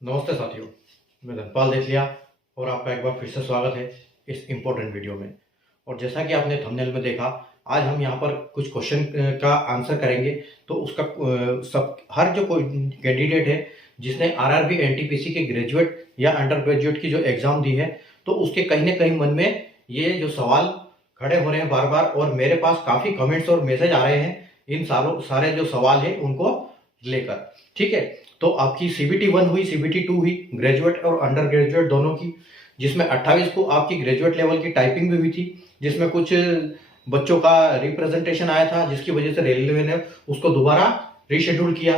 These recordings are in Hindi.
नमस्ते साथियों, मैं धनपाल देसलिया और आपका एक बार फिर से स्वागत है इस इम्पोर्टेंट वीडियो में। और जैसा कि आपने थंबनेल में देखा, आज हम यहाँ पर कुछ क्वेश्चन का आंसर करेंगे। तो उसका सब हर जो कोई कैंडिडेट है जिसने आरआरबी एनटीपीसी के ग्रेजुएट या अंडर ग्रेजुएट की जो एग्ज़ाम दी है, तो उसके कहीं ना कहीं मन में ये जो सवाल खड़े हो रहे हैं बार बार, और मेरे पास काफ़ी कमेंट्स और मैसेज आ रहे हैं इन सारे जो सवाल है उनको लेकर। ठीक है, तो आपकी सीबीटी 1 हुई, सीबीटी 2 हुई, ग्रेजुएट और अंडर ग्रेजुएट दोनों की, जिसमें 28 को आपकी ग्रेजुएट लेवल की टाइपिंग भी हुई थी, जिसमें कुछ बच्चों का रिप्रेजेंटेशन आया था, जिसकी वजह से रेलवे ने उसको दोबारा रीशेड्यूल किया।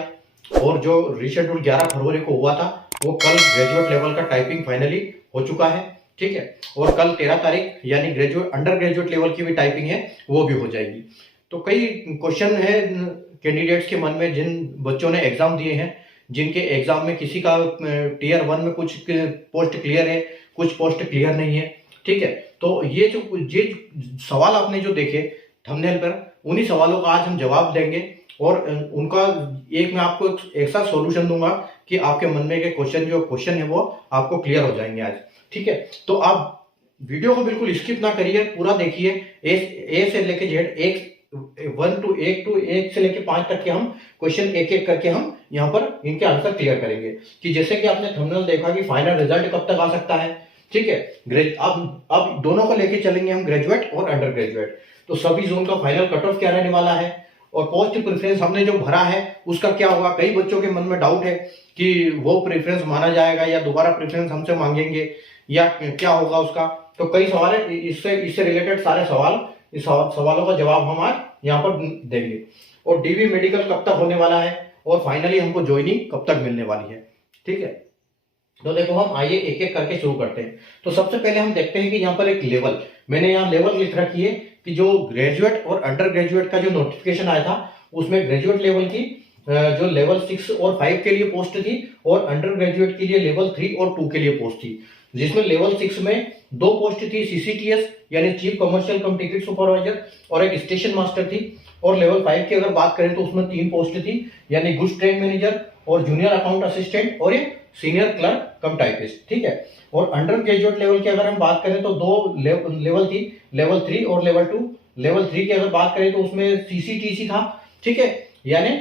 और जो रीशेड्यूल 11 फरवरी को हुआ था, वो कल ग्रेजुएट लेवल का टाइपिंग फाइनली हो चुका है। ठीक है, और कल 13 तारीख यानी ग्रेजुएट अंडर ग्रेजुएट लेवल की भी टाइपिंग है, वो भी हो जाएगी। तो कई क्वेश्चन है कैंडिडेट्स के मन में, जिन बच्चों ने एग्जाम दिए हैं, जिनके एग्जाम में किसी का टीयर 1 में कुछ पोस्ट क्लियर है, कुछ पोस्ट क्लियर नहीं है। ठीक है, तो ये सवाल आपने जो देखे थंबनेल पर, उन्हीं सवालों का आज हम जवाब देंगे। और उनका मैं आपको एक ऐसा सॉल्यूशन दूंगा कि आपके मन में के क्वेश्चन है वो आपको क्लियर हो जाएंगे आज। ठीक है, तो आप वीडियो को बिल्कुल स्किप ना करिए, पूरा देखिए। ए से लेके जेड, एक 1 टू 1 से लेके 5 तक के हम क्वेश्चन एक एक करके हम यहाँ पर इनके आंसर क्लियर करेंगे। कि जैसे कि आपने थंबनेल देखा कि फाइनल रिजल्ट कब तक आ सकता है। ठीक है, अब दोनों को लेके चलेंगे हम, ग्रेजुएट और अंडर ग्रेजुएट। तो सभी जोन का फाइनल कट ऑफ क्या रहने वाला है, और पोस्ट प्रेफरेंस हमने जो भरा है उसका क्या होगा। कई बच्चों के मन में डाउट है कि वो प्रेफरेंस माना जाएगा या दोबारा प्रेफरेंस हमसे मांगेंगे या क्या होगा उसका। तो कई सवाल है, इससे रिलेटेड सारे इस सवालों का जवाब हम आज यहाँ पर देंगे। और डीवी मेडिकल कब तक होने वाला है, और फाइनली हमको ज्वाइनिंग कब तक मिलने वाली है। ठीक है, तो देखो हम आइए एक एक करके शुरू करते हैं। तो सबसे पहले हम देखते हैं कि यहाँ पर एक लेवल, मैंने यहाँ लेवल लिख रखी है कि जो ग्रेजुएट और अंडर ग्रेजुएट का जो नोटिफिकेशन आया था, उसमें ग्रेजुएट लेवल की जो लेवल 6 और 5 के लिए पोस्ट थी, और अंडर ग्रेजुएट के लिए लेवल 3 और 2 के लिए पोस्ट थी। जिसमें लेवल 6 में 2 पोस्ट थी, सीसीटीएस यानी चीफ कमर्शियल कम टिकट सुपरवाइजर, और एक स्टेशन मास्टर थी। और लेवल 5 की अगर बात करें तो उसमें 3 पोस्ट थी, यानी गुड्स ट्रेड मैनेजर और जूनियर अकाउंट असिस्टेंट और एक सीनियर क्लर्क कम टाइपिस्ट। ठीक है, और अंडर ग्रेजुएट लेवल की अगर हम बात करें तो 2 लेवल थी, लेवल 3 और लेवल 2। लेवल 3 की अगर बात करें तो उसमें सीसीटीसी था। ठीक है, यानी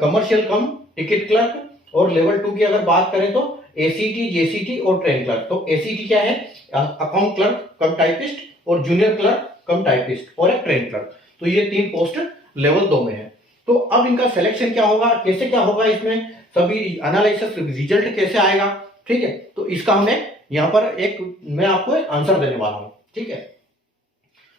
कमर्शियल कम टिकट क्लर्क। और लेवल 2 की अगर बात करें तो एसीटी, जेसीटी और ट्रेन क्लर्क। तो एसीटी क्या है, अकाउंट क्लर्क कम टाइपिस्ट, और जूनियर क्लर्क कम टाइपिस्ट और एक ट्रेन क्लर्क। तो ये 3 पोस्ट लेवल 2 में है। तो अब इनका सिलेक्शन क्या होगा, कैसे क्या होगा, इसमें सभी एनालिसिस रिजल्ट कैसे आएगा। ठीक है, तो इसका हमें यहाँ पर मैं आपको आंसर देने वाला हूं। ठीक है,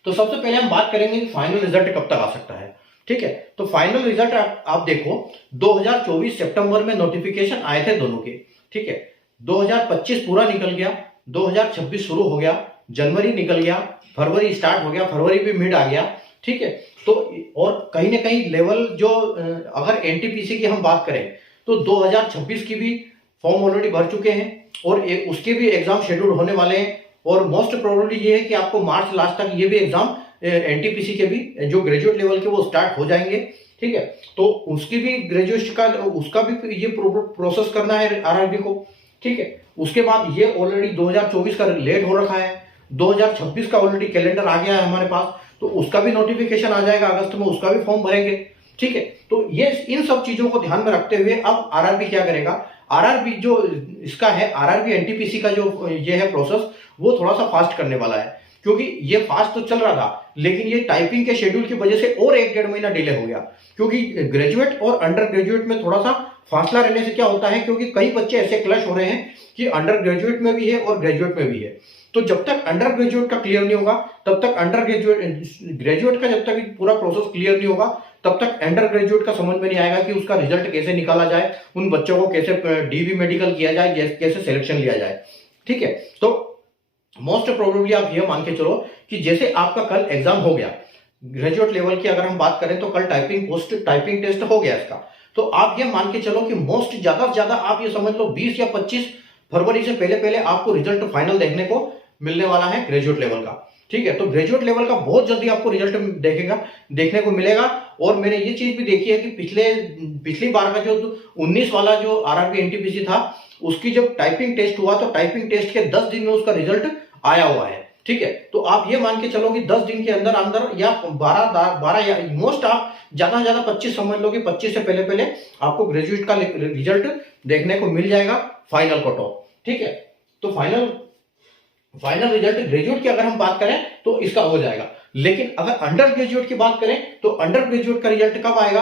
तो सबसे पहले हम बात करेंगे कि फाइनल रिजल्ट कब तक आ सकता है। ठीक है, तो फाइनल रिजल्ट आप देखो, 2024 सितंबर में नोटिफिकेशन आए थे दोनों के। ठीक है, 2025 पूरा निकल गया, 2026 शुरू हो गया, जनवरी निकल गया, फरवरी स्टार्ट हो गया, फरवरी भी मिड आ गया। ठीक है, तो और कहीं ना कहीं लेवल जो अगर एनटीपीसी की हम बात करें तो 2026 की भी फॉर्म ऑलरेडी भर चुके हैं, और उसके भी एग्जाम शेड्यूल होने वाले हैं। और मोस्ट प्रोबेबली ये है कि आपको मार्च लास्ट तक ये भी एग्जाम एनटीपीसी के भी जो ग्रेजुएट लेवल के वो स्टार्ट हो जाएंगे। ठीक है, तो उसकी भी ग्रेजुएशन का उसका भी ये प्रोसेस करना है आरआरबी को। ठीक है, उसके बाद ये ऑलरेडी 2024 का लेट हो रखा है, 2026 का ऑलरेडी कैलेंडर आ गया है हमारे पास, तो उसका भी नोटिफिकेशन आ जाएगा अगस्त में, उसका भी फॉर्म भरेंगे। ठीक है, तो ये इन सब चीजों को ध्यान में रखते हुए अब आरआरबी क्या करेगा, आरआरबी जो इसका है, आरआरबी एनटीपीसी का जो ये है प्रोसेस, वो थोड़ा सा फास्ट करने वाला है। क्योंकि ये फास्ट तो चल रहा था, लेकिन ये टाइपिंग के शेड्यूल की वजह से और 1-1.5 महीना डिले हो गया। क्योंकि ग्रेजुएट और अंडर ग्रेजुएट में थोड़ा सा फासला रहने से क्या होता है, क्योंकि कई बच्चे ऐसे क्लश हो रहे हैं कि अंडर ग्रेजुएट में भी है और ग्रेजुएट में भी है। तो जब तक अंडर ग्रेजुएट का क्लियर नहीं होगा, तब तक अंडर ग्रेजुएट का जब तक पूरा प्रोसेस क्लियर नहीं होगा, तब तक अंडर ग्रेजुएट का समझ में नहीं आएगा कि उसका रिजल्ट कैसे निकाला जाए, उन बच्चों को कैसे डीवी मेडिकल किया जाए, कैसे सिलेक्शन लिया जाए। ठीक है, तो मोस्ट प्रोबेबली आप ये मान के चलो कि जैसे आपका कल एग्जाम हो गया ग्रेजुएट लेवल की, अगर हम बात करें तो कल टाइपिंग टेस्ट हो गया इसका, तो आप ये मान के चलो कि मोस्ट ज्यादा से ज्यादा आप ये समझ लो 20 या 25 फरवरी से पहले पहले आपको रिजल्ट फाइनल देखने को मिलने वाला है ग्रेजुएट लेवल का। ठीक है। तो ग्रेजुएट लेवल का बहुत जल्दी आपको रिजल्ट देखने को मिलेगा। और मैंने ये चीज भी देखी है कि पिछली बार का जो 19 वाला जो आरआरबी एनटीपीसी था, उसकी जब टाइपिंग टेस्ट हुआ तो टाइपिंग टेस्ट के 10 दिन में उसका रिजल्ट आया हुआ है। ठीक है। तो आप ये मान के चलो कि 10 दिन के अंदर अंदर या 12 या मोस्ट आप ज्यादा से ज्यादा 25 समझ लो कि 25 से पहले पहले आपको ग्रेजुएट का रिजल्ट देखने को मिल जाएगा, फाइनल कट ऑफ। ठीक है। तो फाइनल रिजल्ट ग्रेजुएट की अगर हम बात करें तो इसका हो जाएगा। लेकिन अगर अंडर ग्रेजुएट की बात करें तो अंडर ग्रेजुएट का रिजल्ट कब आएगा?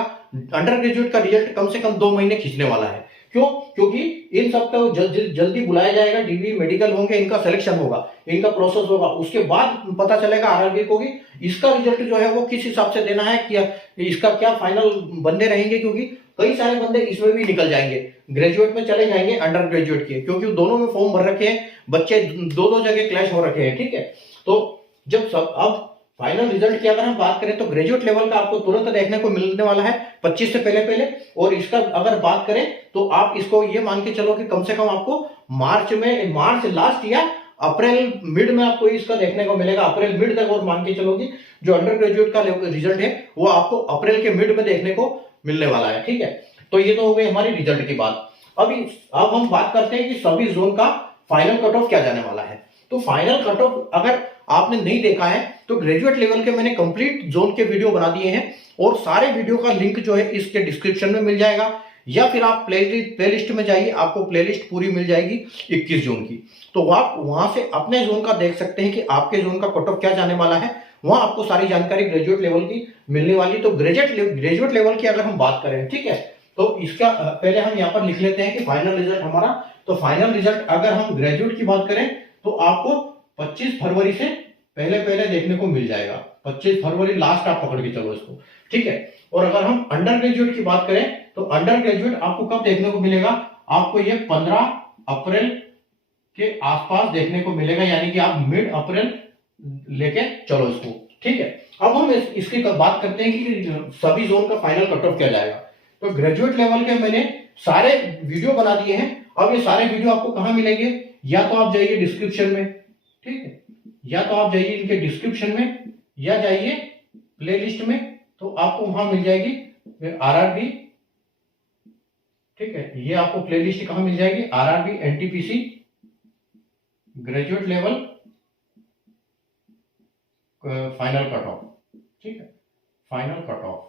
अंडर ग्रेजुएट का रिजल्ट कम से कम 2 महीने खींचने वाला है। क्यों? क्योंकि इन सबको जल्दी बुलाया जाएगा, डीवी मेडिकल होंगे, इनका सिलेक्शन होगा, इनका प्रोसेस होगा, उसके बाद पता चलेगा आरआरबी को कि इसका रिजल्ट जो है वो किस हिसाब से देना है, क्या इसका क्या फाइनल बंदे रहेंगे। क्योंकि कई सारे बंदे इसमें भी निकल जाएंगे, ग्रेजुएट में चले जाएंगे अंडर ग्रेजुएट के, क्योंकि दोनों में फॉर्म भर रखे हैं, बच्चे दो जगह क्लैश हो रखे हैं। ठीक है। तो जब सब अब फाइनल रिजल्ट की अगर हम बात करें तो ग्रेजुएट लेवल का आपको तुरंत देखने को मिलने वाला है 25 से पहले। और इसका अगर बात करें तो आप इसको ये मान के चलो कि कम से कम आपको मार्च लास्ट या अप्रैल मिड में आपको इसका देखने को मिलेगा, अप्रैल मिड तक। और मान के चलो कि जो अंडर ग्रेजुएट का रिजल्ट है वो आपको अप्रैल के मिड में देखने को मिलने वाला है। ठीक है। तो ये तो हो गई हमारी रिजल्ट की बात। अब हम बात करते हैं कि सभी जोन का फाइनल कट ऑफ क्या जाने वाला है। तो फाइनल कट ऑफ अगर आपने नहीं देखा है तो ग्रेजुएट लेवल के मैंने कंप्लीट जोन के वीडियो बना दिए हैं, और सारे वीडियो का लिंक जो है इसके डिस्क्रिप्शन में मिल जाएगा, या फिर आप प्लेलिस्ट में जाइए, आपको प्लेलिस्ट पूरी मिल जाएगी 21 जोन की। तो आप वहां से अपने जोन का देख सकते हैं कि आपके जोन का कट ऑफ क्या जाने वाला है, वहां आपको सारी जानकारी ग्रेजुएट लेवल की मिलने वाली। तो ग्रेजुएट लेवल की अगर हम बात करें, ठीक है, तो इसका पहले हम यहाँ पर लिख लेते हैं कि फाइनल रिजल्ट हमारा। तो फाइनल रिजल्ट अगर हम ग्रेजुएट की बात करें तो आपको 25 फरवरी से पहले देखने को मिल जाएगा। 25 फरवरी लास्ट आप पकड़ के चलो इसको। ठीक है। और अगर हम अंडर ग्रेजुएट की बात करें तो अंडर ग्रेजुएट आपको कब देखने को मिलेगा? आपको ये 15 अप्रैल के आसपास देखने को मिलेगा, यानी कि आप मिड अप्रैल लेके चलो इसको। ठीक है। अब हम इसकी बात करते हैं कि सभी जोन का फाइनल कट ऑफ क्या जाएगा। तो ग्रेजुएट लेवल के मैंने सारे वीडियो बना दिए हैं। अब ये सारे वीडियो आपको कहां मिलेंगे? या तो आप जाइए डिस्क्रिप्शन में, ठीक है, या तो आप जाइए इनके डिस्क्रिप्शन में, या जाइए प्लेलिस्ट में, तो आपको वहां मिल जाएगी आरआरबी। ठीक है। ये आपको प्लेलिस्ट कहां मिल जाएगी? RRB NTPC graduate level final cut off. ठीक है। फाइनल कट ऑफ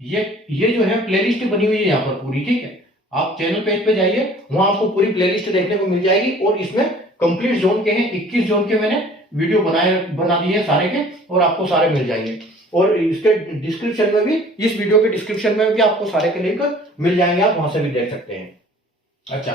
ये जो है प्लेलिस्ट बनी हुई है यहाँ पर पूरी। ठीक है। आप चैनल पेज पे जाइए, वहां आपको पूरी प्लेलिस्ट देखने को मिल जाएगी, और इसमें कंप्लीट जोन के हैं 21 जोन के मैंने वीडियो बना दिए हैं सारे के, और आपको सारे मिल जाएंगे। और इसके डिस्क्रिप्शन में भी, इस वीडियो के डिस्क्रिप्शन में भी आपको सारे के लिंक मिल जाएंगे, आप वहां से भी देख सकते हैं। अच्छा,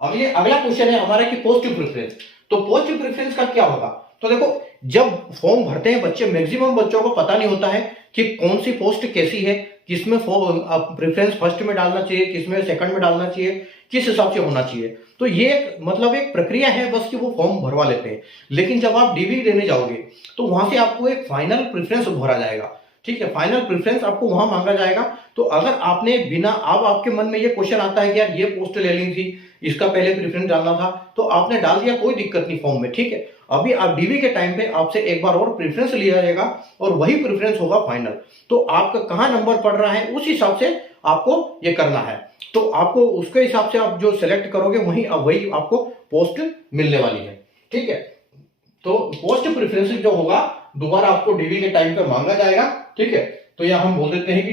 अब ये अगला क्वेश्चन है हमारा कि पोस्ट प्रेफरेंस। तो पोस्ट प्रेफरेंस का क्या होगा? तो देखो, जब फॉर्म भरते हैं बच्चे, मैक्सिमम बच्चों को पता नहीं होता है कि कौन सी पोस्ट कैसी है, किसमें प्रेफरेंस फर्स्ट में डालना चाहिए, किसमें सेकंड में डालना चाहिए, किस हिसाब से होना चाहिए। तो ये मतलब एक प्रक्रिया है बस कि वो फॉर्म भरवा लेते हैं। लेकिन जब आप डीवी देने जाओगे तो वहां से आपको एक फाइनल प्रेफरेंस भरा जाएगा। ठीक है। फाइनल प्रेफरेंस आपको वहां मांगा जाएगा। तो अगर आपने बिना, अब आपके मन में ये क्वेश्चन आता है कि यार ये पोस्ट ले ली थी, इसका पहले प्रेफरेंस डालना था, तो आपने डाल दिया, कोई दिक्कत नहीं फॉर्म में। ठीक है। अभी आप डीवी के टाइम पे आपसे एक बार और प्रेफरेंस लिया जाएगा, और वही प्रेफरेंस होगा फाइनल। तो आपका कहां नंबर पड़ रहा है उस हिसाब से आपको ये करना है। तो आपको उसके हिसाब से आप जो सिलेक्ट करोगे वही आपको पोस्ट मिलने वाली है। ठीक है। तो पोस्ट प्रेफरेंस जो होगा दोबारा आपको डीवी के टाइम पे मांगा जाएगा। ठीक है। तो यह हम बोल देते हैं कि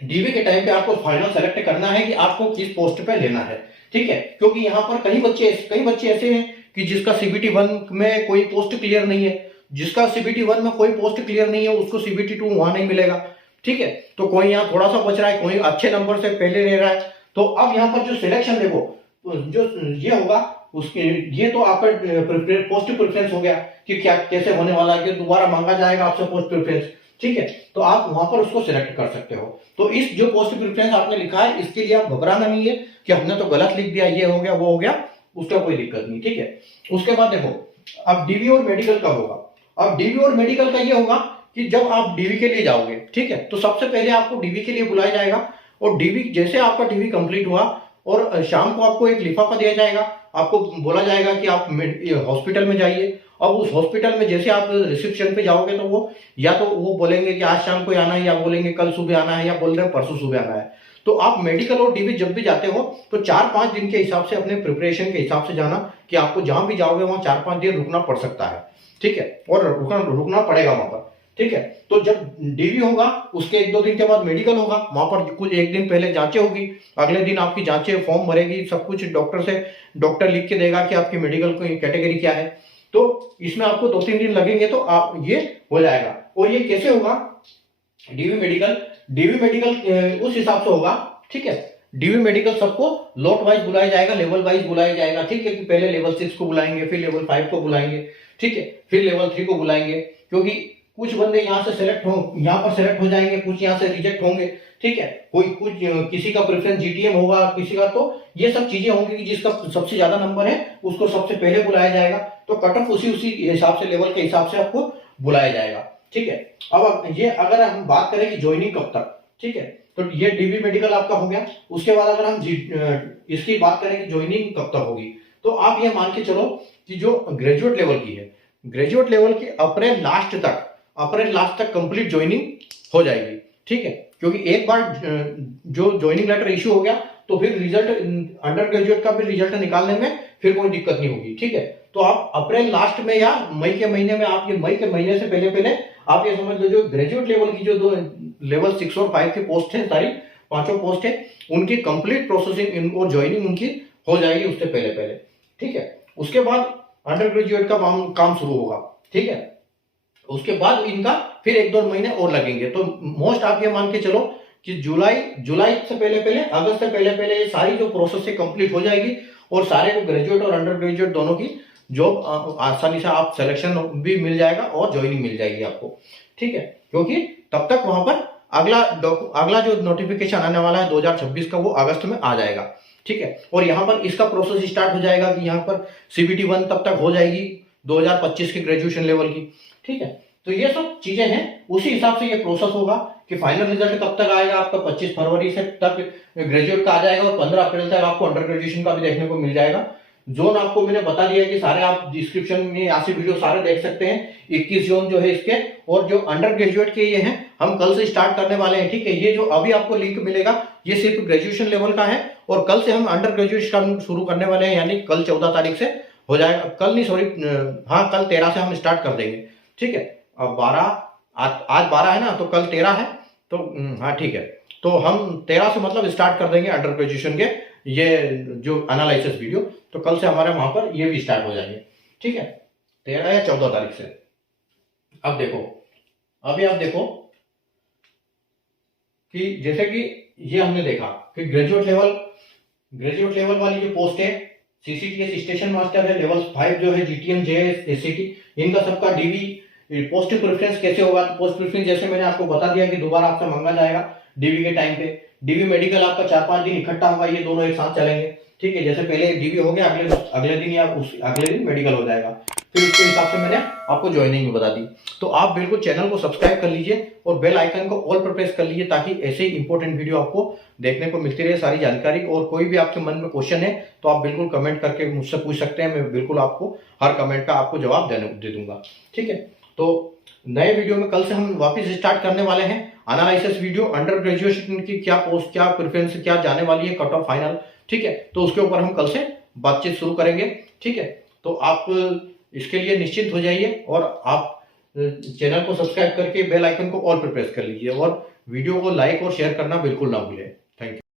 डीवी के टाइम पे आपको फाइनल सेलेक्ट करना है कि आपको किस पोस्ट पे लेना है। ठीक है। क्योंकि यहाँ पर कई बच्चे ऐसे हैं कि जिसका सीबीटी 1 में कोई पोस्ट क्लियर नहीं है, जिसका सीबीटी 1 में कोई पोस्ट क्लियर नहीं है उसको सीबीटी 2 वहां नहीं मिलेगा। ठीक है। तो कोई यहाँ थोड़ा सा बच रहा है, कोई अच्छे नंबर से पहले ले रहा है। तो अब यहाँ पर जो सिलेक्शन देखो, जो ये होगा उसके, ये तो आपका पोस्ट प्रेफरेंस हो गया कि क्या कैसे होने वाला है, कि दोबारा मांगा जाएगा आपसे पोस्ट प्रेफरेंस। ठीक है। तो आप वहां पर उसको सिलेक्ट कर सकते हो। तो इस जो पोस्ट प्रेफरेंस आपने लिखा है इसके लिए आप घबराना नहीं है कि हमने तो गलत लिख दिया, ये हो गया वो हो गया, उसका कोई दिक्कत नहीं। ठीक है। उसके बाद देखो, अब डीवी और मेडिकल कब होगा? अब डीवी और मेडिकल का ये होगा कि जब आप डीवी के लिए जाओगे, ठीक है, तो सबसे पहले आपको डीवी के लिए बुलाया जाएगा, और डीवी जैसे आपका डीवी कंप्लीट हुआ और शाम को आपको एक लिफाफा दिया जाएगा, आपको बोला जाएगा कि आप हॉस्पिटल में जाइए। अब उस हॉस्पिटल में जैसे आप रिसेप्शन पे जाओगे तो वो या तो वो बोलेंगे कि आज शाम को आना है, या बोलेंगे कल सुबह आना है, या बोल रहे हैं परसों सुबह आना है। तो आप मेडिकल और डीवी जब भी जाते हो तो 4-5 दिन के हिसाब से अपने प्रिपरेशन के हिसाब से जाना, कि आपको जहां भी जाओगे वहां 4-5 दिन रुकना पड़ सकता है, ठीक है, और रुकना पड़ेगा वहां पर, ठीक है। तो जब डीवी होगा उसके 1-2 दिन के बाद मेडिकल होगा, वहां पर कुछ 1 दिन पहले जांचें होगी, अगले दिन आपकी जांचें फॉर्म भरेगी, सब कुछ डॉक्टर लिख के देगा कि आपकी मेडिकल की कैटेगरी क्या है। तो इसमें आपको 2-3 दिन लगेंगे तो आप ये हो जाएगा। और ये कैसे होगा डीवी मेडिकल उस हिसाब से होगा, ठीक है। डीवी मेडिकल सबको लॉट वाइज बुलाया जाएगा, लेवल वाइज बुलाया जाएगा, ठीक है, कि पहले लेवल 6 को बुलाएंगे, फिर लेवल 5 को बुलाएंगे, ठीक है, फिर लेवल 3 को बुलाएंगे, क्योंकि कुछ बंदे यहाँ पर सेलेक्ट हो जाएंगे, कुछ यहाँ से रिजेक्ट होंगे, ठीक है। किसी का प्रेफरेंस जीटीएम होगा, किसी का, तो ये सब चीजें होंगी कि जिसका सबसे ज्यादा नंबर है उसको सबसे पहले बुलाया जाएगा। तो कट ऑफ उसी हिसाब से, लेवल के हिसाब से आपको बुलाया जाएगा, ठीक है। अब ये अगर हम बात करें कि ज्वाइनिंग कब तक, ठीक है, तो ये डीवी मेडिकल आपका हो गया। उसके बाद अगर हम इसकी बात करें कि ज्वाइनिंग कब तक होगी, तो आप ये मान के चलो कि जो ग्रेजुएट लेवल की है, ग्रेजुएट लेवल की अप्रैल लास्ट तक कंप्लीट ज्वाइनिंग हो जाएगी, ठीक है। क्योंकि एक बार जो ज्वाइनिंग लेटर इश्यू हो गया तो फिर रिजल्ट, अंडर ग्रेजुएट का भी रिजल्ट निकालने में फिर कोई दिक्कत नहीं होगी, ठीक है। तो आप अप्रैल लास्ट में या मई के महीने में, आप ये मई के महीने से पहले आप ये समझ लो जो ग्रेजुएट लेवल की जो 2 लेवल 6 और 5 की पोस्ट है, सारी 5 पोस्ट है, उनकी कंप्लीट प्रोसेसिंग और ज्वाइनिंग उनकी हो जाएगी उससे पहले, ठीक है। उसके बाद अंडर ग्रेजुएट का काम शुरू होगा, ठीक है। उसके बाद इनका फिर 1-2 महीने और लगेंगे। तो मोस्ट आप ये मान के चलो कि जुलाई से पहले, अगस्त से पहले ये सारी जो प्रोसेस है कंप्लीट हो जाएगी, और सारे को ग्रेजुएट और अंडर ग्रेजुएट दोनों की जॉब आसानी से आप सिलेक्शन भी मिल जाएगा और ज्वाइनिंग मिल जाएगी आपको, ठीक है। क्योंकि तब तक वहां पर अगला जो नोटिफिकेशन आने वाला है 2026 का, वो अगस्त में आ जाएगा, ठीक है। और यहाँ पर इसका प्रोसेस स्टार्ट हो जाएगा कि यहाँ पर CBT 1 तब तक हो जाएगी 2025 के ग्रेजुएशन लेवल की, ठीक है। तो ये सब चीजें हैं, उसी हिसाब से ये प्रोसेस होगा कि फाइनल रिजल्ट कब तक आएगा आपका, 25 फरवरी से तक ग्रेजुएट का आ जाएगा, और 15 अप्रैल तक आपको अंडर ग्रेजुएशन का भी देखने को मिल जाएगा। जोन आपको मैंने बता दिया कि सारे आप डिस्क्रिप्शन में यहाँ से वीडियो सारे देख सकते हैं। 21 जोन जो है इसके, और जो अंडर ग्रेजुएट के ये हैं हम कल से स्टार्ट करने वाले हैं, ठीक है। ये जो अभी आपको लिंक मिलेगा ये सिर्फ ग्रेजुएशन लेवल का है, और कल से हम अंडर ग्रेजुएशन शुरू करने वाले हैं, यानी कल 14 तारीख से हो जाएगा, कल नहीं सॉरी, हाँ कल 13 से हम स्टार्ट कर देंगे, ठीक है। अब आज 12 है ना, तो कल 13 है, तो हाँ ठीक है, तो हम 13 से मतलब स्टार्ट कर देंगे अंडर ग्रेजुएशन के ये जो एनालिसिस वीडियो। तो कल से हमारे वहां पर ये भी स्टार्ट हो जाएंगे, ठीक है, 13 या 14 तारीख से। अब देखो, अभी आप देखो कि जैसे कि ये हमने देखा कि ग्रेजुएट लेवल वाली जो पोस्ट है CCTS स्टेशन मास्टर है, लेवल 5 जो है GTM JS SCT, इनका सबका डीवी पोस्ट प्रेफरेंस कैसे होगा। पोस्ट प्रेफरेंस जैसे मैंने आपको बता दिया कि दोबारा आपसे मांगा जाएगा डीवी के टाइम पे। डीवी मेडिकल आपका 4-5 दिन इकट्ठा होगा, ये दोनों एक साथ चलेंगे, ठीक है। जैसे पहले डीवी हो गया, अगले दिन या अगले दिन मेडिकल हो जाएगा, फिर उसके हिसाब से मैंने आपको ज्वाइनिंग भी बता दी। तो आप बिल्कुल चैनल को सब्सक्राइब कर लीजिए और बेल आइकन को ऑल पर प्रेस कर लीजिए, ताकि ऐसे ही इंपॉर्टेंट वीडियो आपको देखने को मिलती रहे, सारी जानकारी। और कोई भी आपके मन में क्वेश्चन है तो आप बिल्कुल कमेंट करके मुझसे पूछ सकते हैं, मैं बिल्कुल आपको हर कमेंट का आपको जवाब दे दूंगा, ठीक है। तो नए वीडियो में कल से हम वापस स्टार्ट करने वाले हैं एनालिसिस वीडियो, अंडर ग्रेजुएशन की क्या पोस्ट, क्या प्रेफरेंस, क्या जाने वाली है कट ऑफ फाइनल, ठीक है। तो उसके ऊपर हम कल से बातचीत शुरू करेंगे, ठीक है। तो आप इसके लिए निश्चिंत हो जाइए, और आप चैनल को सब्सक्राइब करके बेल आइकन को ऑल पर प्रेस कर लीजिए, और वीडियो को लाइक और शेयर करना बिल्कुल ना भूलें।